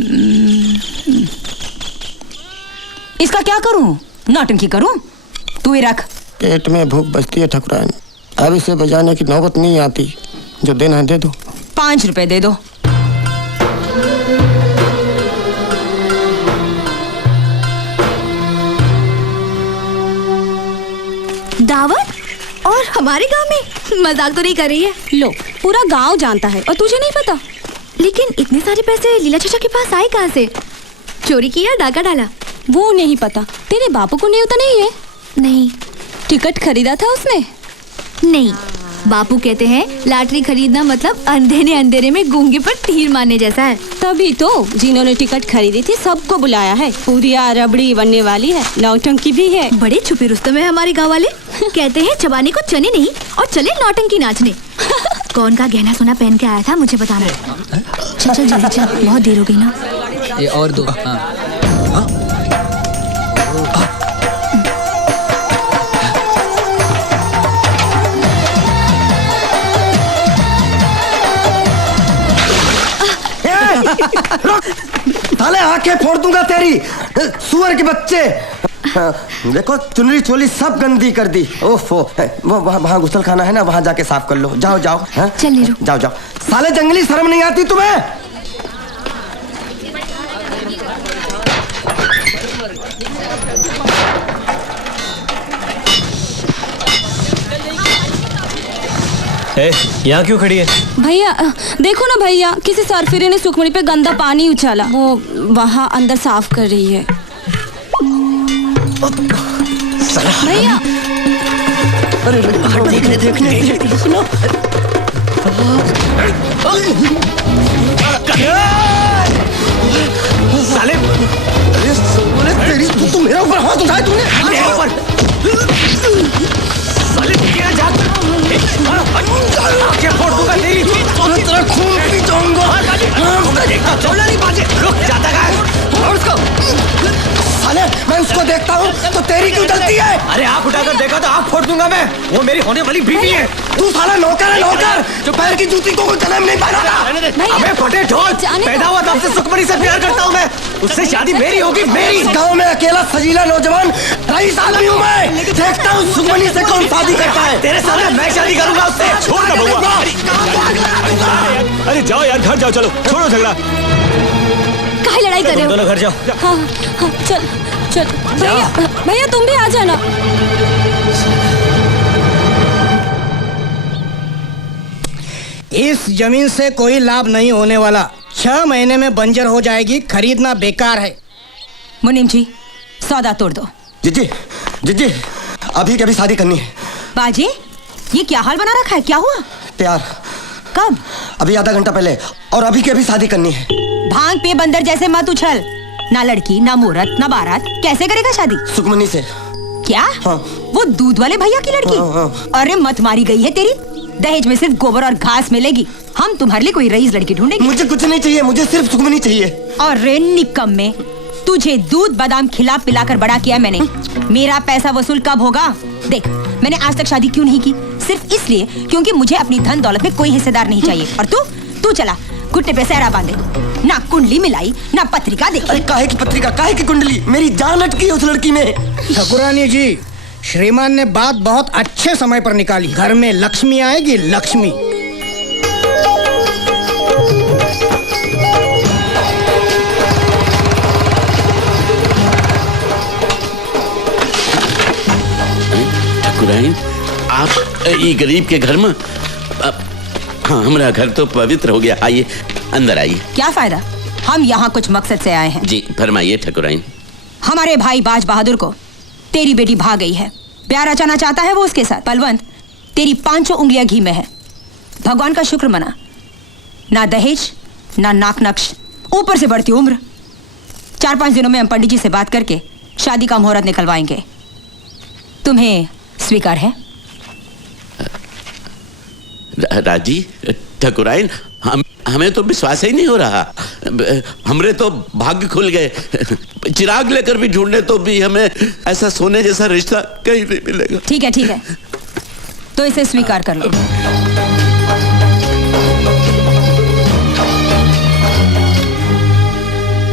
इसका क्या करूं? नौटंकी करूं? तू ही रख। पेट में भूख बचती है ठकुराइन, अब इसे बजाने की नौबत नहीं आती। जो देना है दे दो। 5 रुपए दे दो। दावत? और हमारे गांव में? मजाक तो नहीं कर रही है? लो, पूरा गांव जानता है और तुझे नहीं पता। लेकिन इतने सारे पैसे लीला चाचा के पास आए कहाँ से? चोरी किया, डाका डाला? वो नहीं पता। तेरे बापू को न्योता नहीं है? नहीं। टिकट खरीदा था उसने? नहीं। बापू कहते हैं लॉटरी खरीदना मतलब अंधे ने अंधेरे में गूंगे पर तीर मारने जैसा है। तभी तो जिन्होंने टिकट खरीदी थी सबको बुलाया है। पूरिया रबड़ी बनने वाली है, नौटंकी भी है। बड़े छुपे रुस्तम है हमारे गाँव वाले। कहते हैं चबाने को चने नहीं और चले नौटंकी नाचने। कौन का गहना सोना पहन के आया था मुझे बताना। चल चल जल्दी चल, बहुत देर हो गई ना। ये और दो। साले आंखें फोड़ दूंगा तेरी, सुअर के बच्चे। देखो चुनरी चोली सब गंदी कर दी। ओफो, वो वहाँ गुसल खाना है ना, वहाँ जाके साफ कर लो। जाओ जाओ। चल नीरू, जाओ जाओ। साले जंगली शर्म नहीं आती तुम्हें? यहाँ क्यों खड़ी है? भैया देखो ना भैया, किसी सरफिरे ने सुखमणि पे गंदा पानी उछाला। वो वहाँ अंदर साफ कर रही है। भैया देखने साले, अरे तेरी तू मेरे ऊपर हाथ उठाए तूने। साले क्या जात? आंखें फोड़ दूंगा तेरी। तेरा खून पी जाऊंगा। छोड़ना नहीं बाजे। रुक जाता है। और उसको साले मैं उसको देखता हूँ तो तेरी क्यों जलती है? अरे आँख उठाकर देखा तो आँख फोड़ दूंगा मैं। वो मेरी होने वाली बीवी है। तू साला नौकर है, नौकर जो पैर की जूती को गले में नहीं पहना था। अबे फटे ढोल, पैदा हुआ तब से सुखमणि से प्यार करता हूँ मैं। उससे शादी मेरी होगी, मेरी। इस गांव में अकेला सजीला नौजवान 23 आदमी हूँ मैं। देखता हूँ सुखमणि से कौन शादी करता है। तेरे सामने मैं शादी करूंगा उससे। छोड़ ना बउआ। अरे जाओ यार, घर जाओ। चलो छोड़ो झगड़ा। काहे लड़ाई कर रहे हो? दोनों घर जाओ। हाँ हाँ चल चल। भैया भैया तुम भी आ जाना। इस जमीन से कोई लाभ नहीं होने वाला। 6 महीने में बंजर हो जाएगी, खरीदना बेकार है। मुनीम जी सौदा तोड़ दो। जीजी जीजी अभी के अभी शादी करनी है। बाजी ये क्या हाल बना रखा है? क्या हुआ? प्यार। कब? अभी आधा घंटा पहले। और अभी के अभी शादी करनी है। भांग पे बंदर जैसे मत उछल। ना लड़की ना मुहूर्त ना बारात, कैसे करेगा शादी? सुखमणि से। क्या? हाँ। वो दूध वाले भैया की लड़की? हाँ। अरे मत मारी गई है तेरी। दहेज में सिर्फ गोबर और घास मिलेगी। हम तुम्हारे लिए कोई रईस लड़की ढूंढेंगे। मुझे कुछ नहीं चाहिए, मुझे सिर्फ सुखमणि चाहिए। और रे निकम्मे, तुझे दूध बादाम खिला पिलाकर बड़ा किया मैंने। मेरा पैसा वसूल कब होगा? देख मैंने आज तक शादी क्यों नहीं की? सिर्फ इसलिए क्योंकि मुझे अपनी धन दौलत में कोई हिस्सेदार नहीं चाहिए। और तू चला घुटने पे सहरा बांधे, ना कुंडली मिलाई ना पत्रिका देखी। अरे काहे की पत्रिका, काहे की कुंडली? मेरी जान अटकी है उस लड़की में। ठकुरानी जी, श्रीमान ने बात बहुत अच्छे समय पर निकाली। घर में लक्ष्मी आएगी, लक्ष्मी। ठकुराइन, आप ये गरीब के घर में? हाँ, हमारा घर तो पवित्र हो गया। आइए अंदर आइए। क्या फायदा? हम यहाँ कुछ मकसद से आए हैं। जी फरमाइए ठकुराइन। हमारे भाई बाज बहादुर को तेरी बेटी भाग गई है। प्यार रचाना चाहता है वो उसके साथ। बलवंत तेरी 5 उंगलियां घी में है। भगवान का शुक्र मना। ना दहेज ना नाक नक्श, ऊपर से बढ़ती उम्र। 4-5 दिनों में हम पंडित जी से बात करके शादी का मुहूर्त निकलवाएंगे। तुम्हें स्वीकार है? राजी ठकुराइन, हमें तो विश्वास ही नहीं हो रहा। हमरे तो भाग्य खुल गए। चिराग लेकर भी ढूंढने तो भी हमें ऐसा सोने जैसा रिश्ता कहीं नहीं मिलेगा। ठीक है तो इसे स्वीकार कर लो।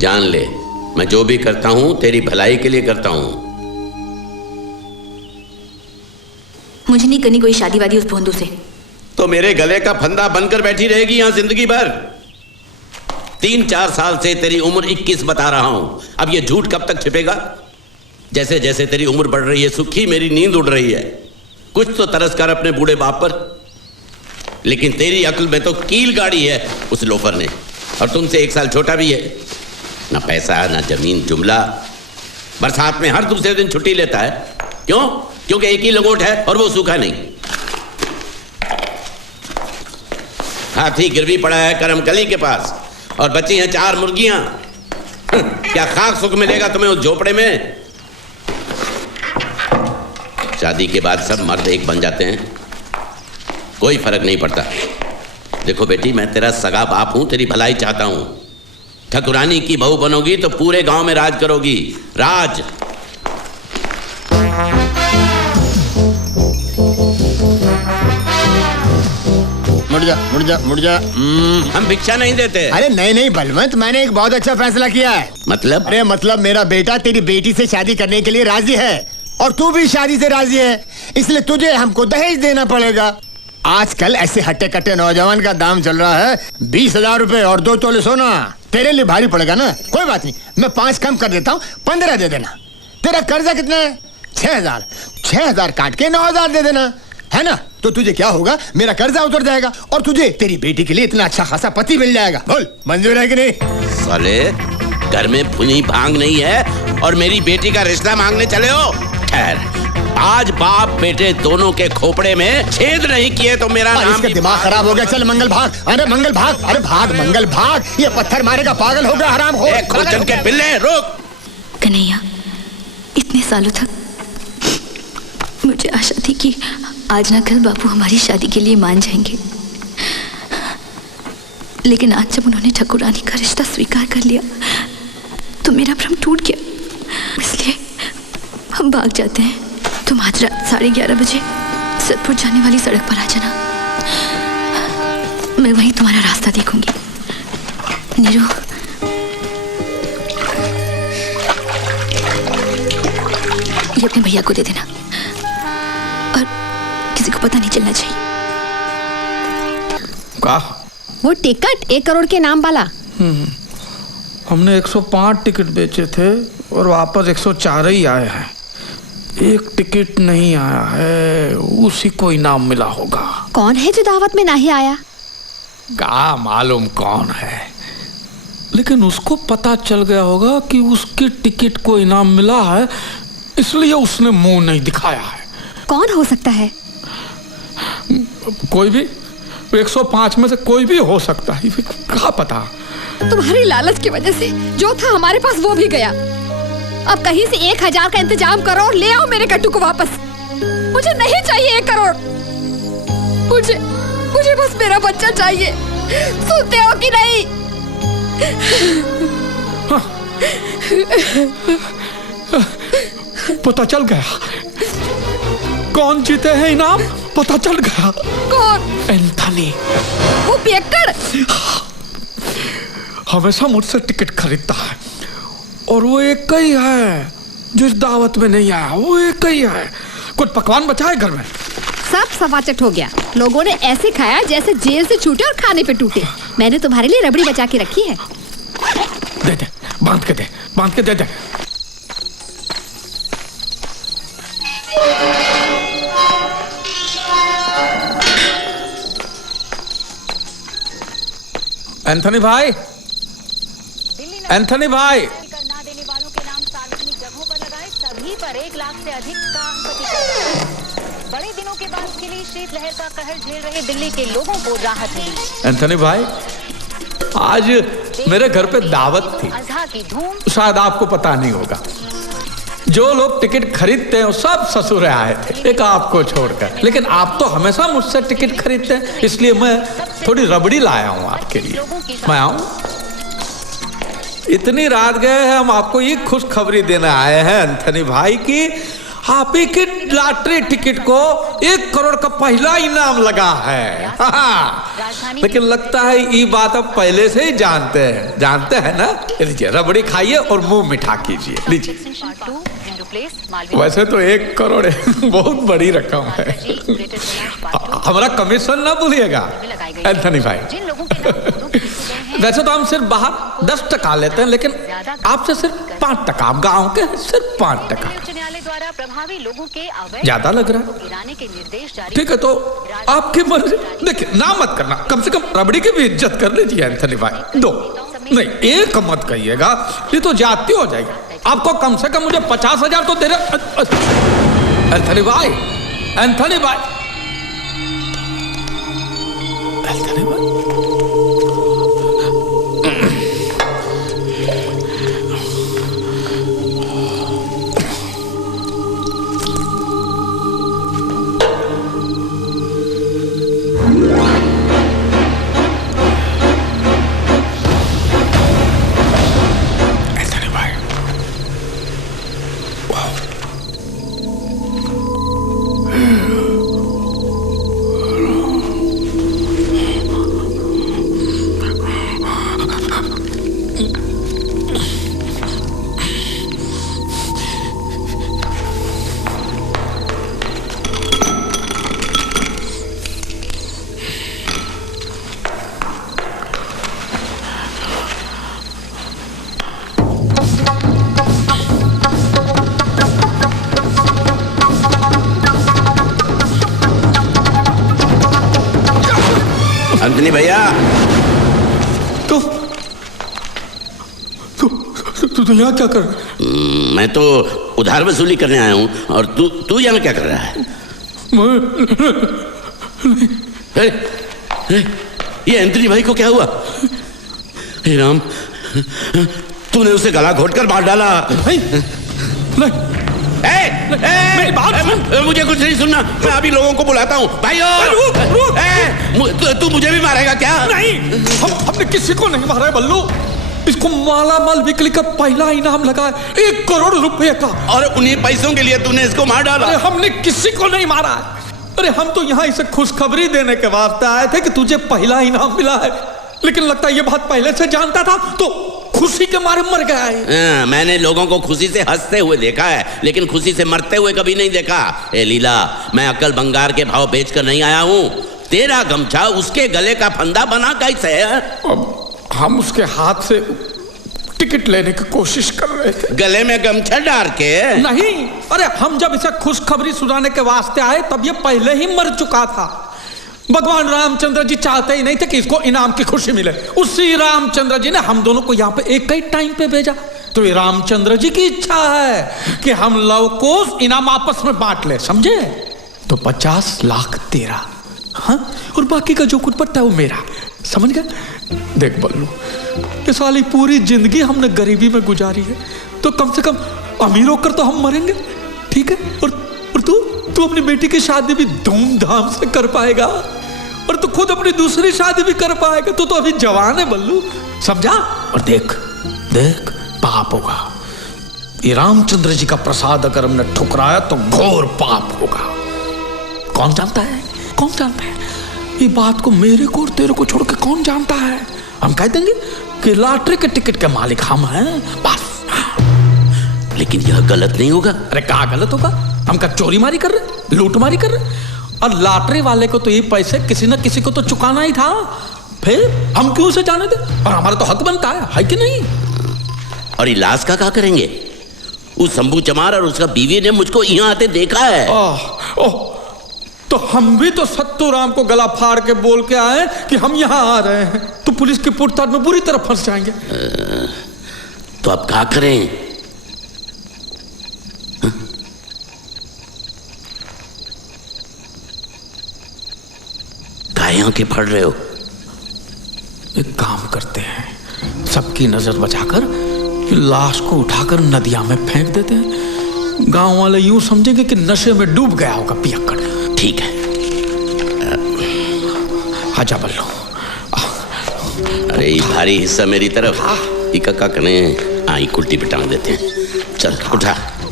जान ले, मैं जो भी करता हूं तेरी भलाई के लिए करता हूं। मुझे नहीं करनी कोई शादी वादी उस भोंदू से। तो मेरे गले का फंदा बनकर बैठी रहेगी यहां जिंदगी भर। 3-4 साल से तेरी उम्र 21 बता रहा हूं। अब ये झूठ कब तक छिपेगा? जैसे जैसे तेरी उम्र बढ़ रही है सुखी, मेरी नींद उड़ रही है। कुछ तो तरस कर अपने बूढ़े बाप पर। लेकिन तेरी अक्ल में तो कील गाड़ी है उस लोफर ने, और तुमसे 1 साल छोटा भी है। ना पैसा ना जमीन जुमला। बरसात में हर दूसरे दिन छुट्टी लेता है। क्यों? क्योंकि एक ही लंगोट है और वो सूखा नहीं। हाथी गिरवी पड़ा है करमकली के पास और बची हैं 4 मुर्गियां। क्या खाक सुख मिलेगा तुम्हें उस झोपड़े में? शादी के बाद सब मर्द एक बन जाते हैं, कोई फर्क नहीं पड़ता। देखो बेटी, मैं तेरा सगा बाप हूं, तेरी भलाई चाहता हूं। ठकुरानी की बहू बनोगी तो पूरे गांव में राज करोगी। राज। मुड़ जा। हम भिक्षा नहीं देते। अरे नहीं बलवंत, मैंने एक बहुत अच्छा फैसला किया है। मतलब? अरे मतलब मेरा बेटा तेरी बेटी से शादी करने के लिए राजी है और तू भी शादी से राजी है, इसलिए तुझे हमको दहेज देना पड़ेगा। आजकल ऐसे हट्टे कट्टे नौजवान का दाम चल रहा है 20,000 रुपए और 2 तोले सोना। तेरे लिए भारी पड़ेगा ना? कोई बात नहीं, मैं 5 कम कर देता हूँ, 15 दे देना। तेरा कर्जा कितना है? 6,000। 6,000 काट के 9,000 दे देना, है ना? तो तुझे क्या होगा, मेरा कर्जा उतर जाएगा और तुझे तेरी बेटी के लिए इतना अच्छा खासा पति मिल जाएगा। बोल मंजूर है कि नहीं? साले, घर में भुनी भांग नहीं है और मेरी बेटी का रिश्ता मांगने चले हो? खैर, आज बाप बेटे दोनों के खोपड़े में छेद नहीं किए तो मेरा नाम इसका दिमाग खराब हो गया। चल मंगल भाग। अरे मंगल भाग, अरे भाग मंगल भाग। ये पत्थर मारेगा, पागल हो गया, हराम हो। खुरचन के पिल्ले, रुक। कन्हैया, इतने सालों तक मुझे आशा थी कि आज ना कल बापू हमारी शादी के लिए मान जाएंगे, लेकिन आज जब उन्होंने ठकुरानी का रिश्ता स्वीकार कर लिया तो मेरा भ्रम टूट गया। इसलिए हम भाग जाते हैं। तुम आज रात 11:30 बजे सतपुर जाने वाली सड़क पर आ जाना। मैं वहीं तुम्हारा रास्ता देखूंगी। नीरू, ये अपने भैया को दे देना और किसी को पता नहीं चलना चाहिए। का? वो टिकट 1 करोड़ के नाम वाला। हमने 105 टिकट बेचे थे और वापस 104 ही आए हैं। एक टिकट नहीं आया है, उसी को इनाम मिला होगा। कौन है जो दावत में नहीं आया? का मालूम कौन है, लेकिन उसको पता चल गया होगा कि उसके टिकट को इनाम मिला है, इसलिए उसने मुंह नहीं दिखाया है। कौन हो सकता है? कोई भी, 105 में से कोई भी हो सकता है, क्या पता। तुम्हारी लालच की वजह से जो था हमारे पास वो भी गया। अब कहीं से 1,000 का इंतजाम करो और ले आओ मेरे कट्टू को वापस। मुझे नहीं चाहिए 1 करोड़। मुझे बस मेरा बच्चा चाहिए। सुनते हो कि नहीं? पता चल गया कौन जीते हैं इनाम। पता चल गया। कौन? एंथनी। वो पियक्कड़ हमेशा मुझसे टिकट खरीदता है और वो एक ही है जो इस दावत में नहीं आया। वो एक ही है। कुछ पकवान बचा है घर में? सब सफाचट हो गया। लोगों ने ऐसे खाया जैसे जेल से छूटे और खाने पे टूटे। मैंने तुम्हारे लिए रबड़ी बचा के रखी है। दे दे, बांध के दे दे। एंथनी भाई, एंथनी भाई, ना देने वालों के नाम सार्वजनिक जगहों पर लगाए, सभी पर 1 लाख से अधिक का प्रतिबंध। बड़े दिनों के बाद खिली शीतलहर का कहर झेल रहे दिल्ली के लोगों को राहत मिली। एंथनी भाई, आज मेरे घर पे दावत थी। अज़हा की धूम। शायद आपको पता नहीं होगा। जो लोग टिकट खरीदते हैं वो सब ससुर आए थे, एक आपको छोड़कर। लेकिन आप तो हमेशा मुझसे टिकट खरीदते हैं, इसलिए मैं थोड़ी रबड़ी लाया हूँ आपके लिए। मैं आऊँ? इतनी रात गए हैं, हम आपको ये खुशखबरी देने आए हैं एंथनी भाई की आप ही की लॉटरी टिकट को 1 करोड़ का पहला इनाम लगा है। लेकिन लगता है ये बात आप पहले से ही जानते हैं ना। लीजिए रबड़ी खाइए और मुंह मिठा कीजिए, लीजिए। वैसे तो 1 करोड़ बहुत बड़ी रकम है। हमारा कमीशन ना भूलिएगा एंथनी भाई। वैसे तो हम सिर्फ बाहर 10% लेते हैं, लेकिन आपसे सिर्फ 5%। आप गाँव के सिर्फ 5%। ज्यादा लग रहा है। ठीक है तो आपकी मर्जी। देखिए ना मत करना, कम से कम रबड़ी की भी इज्जत कर लीजिए एंथनी भाई। 2 नहीं 1 मत कहिएगा, ये तो जाती हो जाएगी। आपको कम से कम मुझे 50,000 तो दे रहे एंथनी भाई। एंथनी भाई, एंथनी भाई अंजनी भैया, तू यहाँ क्या कर? मैं तो उधार वसूली करने आया हूँ, और तू यहाँ क्या कर रहा है? ये एंथनी भाई को क्या हुआ? हे राम, तूने उसे गला घोटकर मार डाला। नहीं, नहीं। मेरी बात सुन। मुझे कुछ नहीं सुनना, मैं अभी लोगों को बुलाता हूँ। भाइयों, तू मुझे भी मारेगा क्या? नहीं, हमने किसी को नहीं मारा है बल्लू। इसको मालामाल बिक्री का पहला इनाम लगा है 1 करोड़ रुपए का, और उन्हीं पैसों के लिए तूने इसको मार डाला? अरे हमने किसी को नहीं मारा है। अरे हम तो यहाँ इसे खुशखबरी देने के वास्ते आए थे कि तुझे पहला इनाम मिला है, लेकिन लगता है ये बात पहले से जानता था तो खुशी के मारे मर गया है। मैंने लोगों को खुशी से हंसते हुए देखा है, लेकिन खुशी से मरते हुए कभी नहीं देखा। ए लीला, मैं अक्ल बंगार के भाव बेचकर नहीं आया हूँ। तेरा गमछा उसके गले का फंदा बना कैसे है? अब हम उसके हाथ से टिकट लेने की कोशिश कर रहे थे। गले में गमछा डाल के? नहीं, अरे हम जब इसे खुशखबरी सुनाने के वास्ते आए तब ये पहले ही मर चुका था। भगवान रामचंद्र जी चाहते ही नहीं थे कि इसको इनाम की खुशी मिले। उसी रामचंद्र जी ने हम दोनों को यहाँ पे एक ही टाइम पे भेजा। तो ये रामचंद्र जी की इच्छा है कि हम लव को इनाम आपस में बांट ले, समझे? तो 50 लाख तेरा, हाँ, और बाकी का जो कुछ बचता है वो मेरा, समझ गया? देख बल्लू, ये साली पूरी जिंदगी हमने गरीबी में गुजारी है, तो कम से कम अमीर होकर तो हम मरेंगे, ठीक है? और तू अपनी बेटी की शादी भी धूमधाम से कर पाएगा, और तू खुद अपनी दूसरी शादी भी कर पाएगा। तू तो अभी जवान है बल्लू, समझा? और देख पाप होगा। ये रामचंद्र जी का प्रसाद अगर हमने ठुकराया तो घोर पाप होगा। कौन जानता है ये बात को? मेरे को और तेरे को छोड़ के कौन जानता है? हम कह देंगे कि लॉटरी के टिकट के मालिक हम हैं, बस। लेकिन यह गलत नहीं होगा। अरे क्या गलत होगा? हम क्या चोरी मारी कर रहे, लूटमारी कर रहे? और लॉटरी वाले को तो ये पैसे किसी न किसी को तो चुकाना ही था, फिर हम क्यों उसे जाने दे? और हमारा तो हक बनता है कि नहीं? और इलाज का क्या करेंगे? उस शंभू चमार और उसका बीवी ने मुझको यहाँ आते देखा है। तो हम भी तो सत्तू राम को गला फाड़ के बोल के आए कि हम यहाँ आ रहे हैं, तो पुलिस की पूछताछ में बुरी तरह फंस जाएंगे। तो अब क्या करें? काय आंखें फाड़ रहे हो? एक काम करते हैं, सबकी नजर बचाकर लाश को उठाकर नदिया में फेंक देते हैं। गांव वाले यूं समझेंगे कि नशे में डूब गया होगा पियक्कड़। ठीक है। आजा बल्लू। अरे ये भारी हिस्सा मेरी तरफ, इका कने आई कुल्टी पे टांग देते हैं। चल उठा।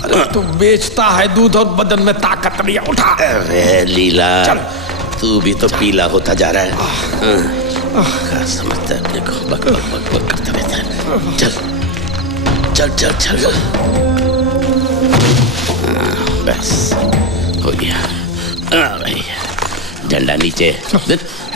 अरे तू बेचता है दूध और बदन में ताकत नहीं है, उठा। अरे लीला, चल। तू भी तो पीला होता जा रहा है। क्या समझता है अपने को? बक बक बक बक करता रहता है। चल चल चल चल। बस हो गया। भाई झंडा नीचे।